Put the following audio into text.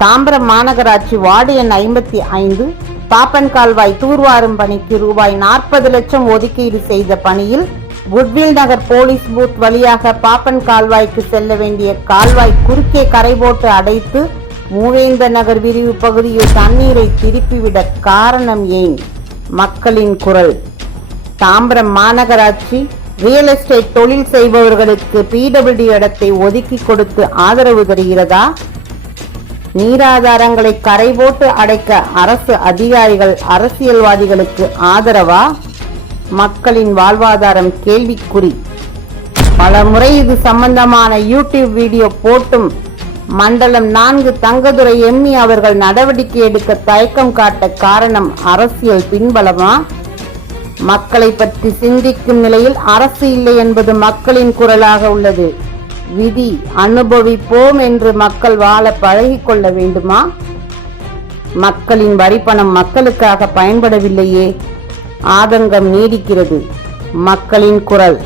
தாம்பரம் மாநகராட்சி வார்டு எண் ஐம்பத்தி ஐந்து பாப்பன் கால்வாய் தூர்வாரும் பணிக்கு ரூபாய் நாற்பது லட்சம் ஒதுக்கீடு செய்த பணியில் குட்வில் நகர் போலீஸ் பூத் வழியாக பாப்பன் கால்வாய்க்கு செல்ல வேண்டிய கால்வாய் குறுக்கே கரை போட்டு அடைத்து மூவேந்த நகர் விரிவு பகுதியில் தண்ணீரை திருப்பிவிட காரணம் ஏன்? மக்களின் குரல். தாம்பரம் மாநகராட்சி ரியல் எஸ்டேட் தொழில் செய்பவர்களுக்கு பிடபிள்யூ இடத்தை ஒதுக்கி கொடுத்து ஆதரவு தருகிறதா? நீராதாரங்களை கரை போட்டு அடைக்க அரசு அதிகாரிகள் அரசியல்வாதிகளுக்கு ஆதரவா? மக்களின் வாழ்வாதாரம் கேள்விக்குறி. பல முறை இது சம்பந்தமான யூடியூப் வீடியோ போட்டும் மண்டலம் நான்கு தங்கதுரை எம்மி அவர்கள் நடவடிக்கை எடுக்க தயக்கம் காட்ட காரணம் அரசியல் பின்பலமா? மக்களை பற்றி சிந்திக்கும் நிலையில் அரசு இல்லை என்பது மக்களின் குரலாக உள்ளது. விதி. அனுபவிப்போம் என்று மக்கள் வாழ பழகிக்கொள்ள வேண்டுமா? மக்களின் வரிப்பணம் மக்களுக்காக பயன்படவில்லையே. ஆதங்கம் நீடிக்கிறது. மக்களின் குரல்.